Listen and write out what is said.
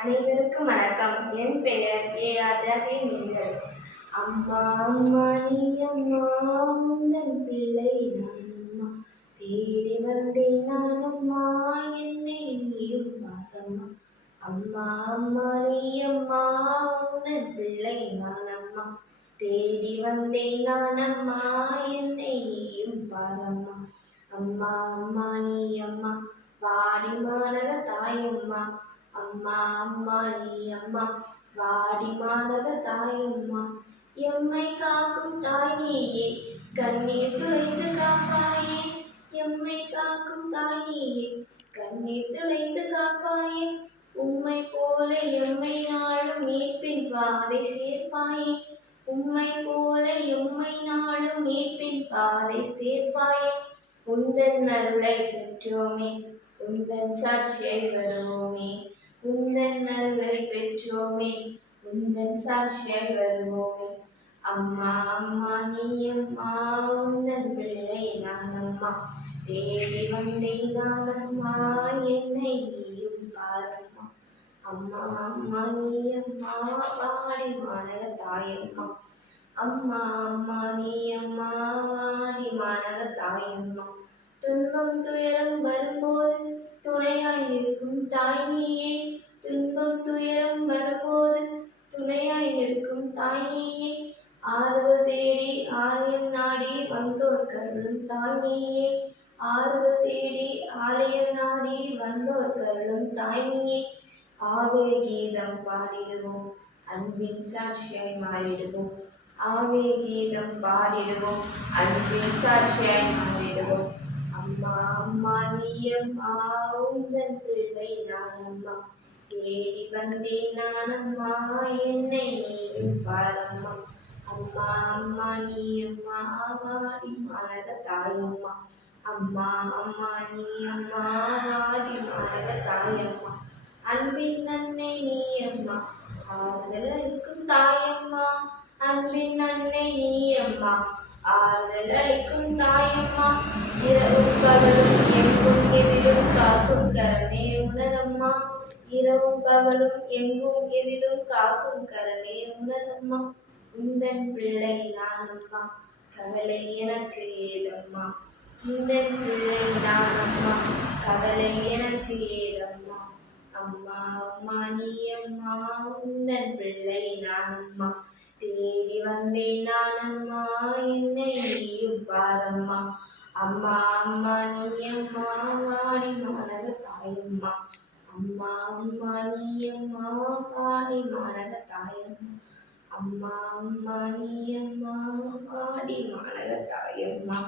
அனைவருக்கும் வணக்கம். என் பெயர் ஆஜாதி நீங்கள். அம்மா அம்மா நீ அம்மா உந்தன் பிள்ளை நான் அம்மா, தேடி வந்தேன் நான் அம்மா, என்னை நீயும் பாரம்மா. அம்மா அம்மா நீ அம்மா உந்தன் பிள்ளை நான் அம்மா, தேடி வந்தேன் நான் அம்மா, என்னை நீயும் பாரம்மா. அம்மா அம்மா நீ அம்மா வாடி மாநக தாயம்மா, அம்மா அம்மா நீ அம்மா வாடி மாநக தாயம்மா. எம்மை காக்கும் தாய் நீயே, கண்ணீர் துடைத்து காப்பாயே. எம்மை காக்கும் தாய் நீயே, கண்ணீர் துடைத்து காப்பாயே. உம்மை போல எம்மை நாளும் மீட்பின் பாதை சேர்ப்பாயே. உம்மை போல எம்மை நாளும் மீட்பின் பாதை சேர்ப்பாயே. உந்தன் அருளை பெற்றோமே, உந்தன் சாட்சியை வருவோமே. உந்தன் அருளை பெற்றோமே, உந்தன் சாட்சியை வருவோமே. அம்மா அம்மா நீ அம்மா உந்தன் பிள்ளை நான் அம்மா, தேடி வந்தேன் நான் அம்மா, என்னை நீயும் பாரம்மா. அம்மா அம்மா நீ அம்மா வாடி மாநக தாயம்மா, அம்மா அம்மா நீ அம்மா வாடி மாநக தாயம்மா. துன்பம் துயரம் வரும்போது துணையாய் நிற்கும் தாய் நீயே. துன்பம் துயரம் வரும்போது துணையாய் நிற்கும் தாய் நீயே. ஆறுதல் தேடி ஆலயம் நாடி வந்தோர் கருளும் தாய் நீயே. ஆறுதல் தேடி ஆலயம் நாடி வந்தோர் கருளும் தாய் நீயே. ஆவே கீதம் பாடிடுவோம், அன்பின் சாட்சியாய் மாறிடுவோம். ஆவே கீதம் பாடிடுவோம், அன்பின் சாட்சியாய் மாறிடுவோம். அம்மா அம்மா நீ அம்மா உந்தன் பிள்ளை நான் அம்மா, தேடி வந்தேன் நான் அம்மா, என்னை நீயும் பாரம்மா. அம்மா அம்மா நீ அம்மா வாடி மாநக தாயம்மா, அம்மா அம்மா நீ அம்மா வாடி மாநக தாயம்மா. அன்பின் அன்னை நீ அம்மா, ஆறுதல் அளிக்கும் தாயம்மா. அன்பின் அன்னை நீ அம்மா, ஆறுதல் அளிக்கும் தாயம்மா. இரவும் பகலும் எங்கும் எதிலும் காக்கும் கரமே உனதம்மா. இரவும் பகலும் எங்கும் எதிலும் காக்கும் கரமே உனதம்மா. உந்தன் பிள்ளை நான் அம்மா, கவலை எனக்கு ஏதம்மா. உந்தன் பிள்ளை நான் அம்மா, கவலை எனக்கு ஏதம்மா. அம்மா அம்மா நீ அம்மா உந்தன் பிள்ளை நான் அம்மா, தேடி வந்தேன் நான் அம்மா, என்னை நீயும் பாரம்மா. அம்மா அம்மா நீ அம்மா வாடி மாநக தாயம்மா, அம்மா அம்மா நீ அம்மா வாடி மாநக தாயம்மா. அம்மா அம்மா நீ அம்மா வாடி மாநக தாயம்மா.